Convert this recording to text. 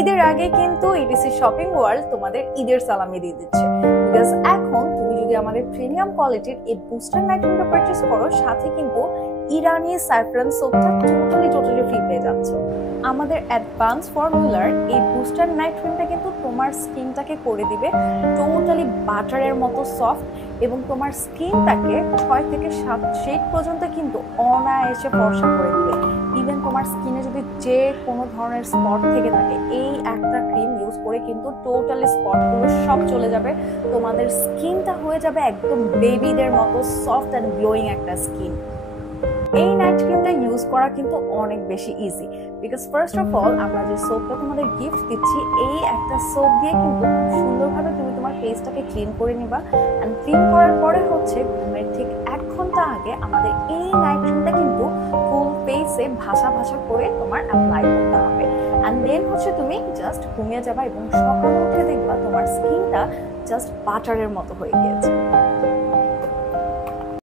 ঈদের আগে কিন্তু ইটিসি শপিং ওয়ার্ল্ড তোমাদের ঈদের সালামি দিয়ে দিচ্ছে, বিকজ এখন তুমি যদি আমাদের প্রিমিয়াম কোয়ালিটির এই বুস্টার নাইট ক্রিমটা পারচেজ করো, সাথে কিন্তু ইরানি স্যাফরান সোপটা টোটালি ফ্রি পেয়ে যাচ্ছ। আমাদের অ্যাডভান্স ফর্মুলার এই বুস্টার নাইট ক্রিমটা কিন্তু তোমার স্কিনটাকে করে দিবে টোটালি বাটারের মতো সফট, এবং তোমার স্কিনটাকে 6 থেকে 7 শেড পর্যন্ত কিন্তু অনায়াসে ফর্সা করে দিবে। ইভেন তোমার স্কিনে যদি যে কোনো ধরনের স্পট থেকে থাকে, এই একটা ক্রিম ইউজ করে কিন্তু টোটালি স্পটগুলো সব চলে যাবে। তোমাদের স্কিনটা হয়ে যাবে একদম বেবিদের মতো সফট অ্যান্ড গ্লোয়িং একটা স্কিন। এই নাইট ক্রিমটা ইউজ করা কিন্তু অনেক বেশি easy, because first of all আমরা যে সোপটা তোমাদের গিফট দিচ্ছি, এই একটা সোপ দিয়ে কিন্তু সুন্দরভাবে তুমি তোমার ফেসটাকে ক্লিন করে নিবা। অ্যান্ড ক্লিন করার পরে হচ্ছে ঘুমের ঠিক 1 ঘন্টা আগে আমাদের এই নাইট ক্রিমটা কিন্তু ফুল ফেসে ভাসা করে তোমার অ্যাপ্লাই করতে হবে। অ্যান্ড দেন হচ্ছে তুমি জাস্ট ঘুমিয়ে যাবা এবং সকালে উঠে দেখবা তোমার স্কিনটা জাস্ট বাটারের মতো হয়ে গিয়েছে।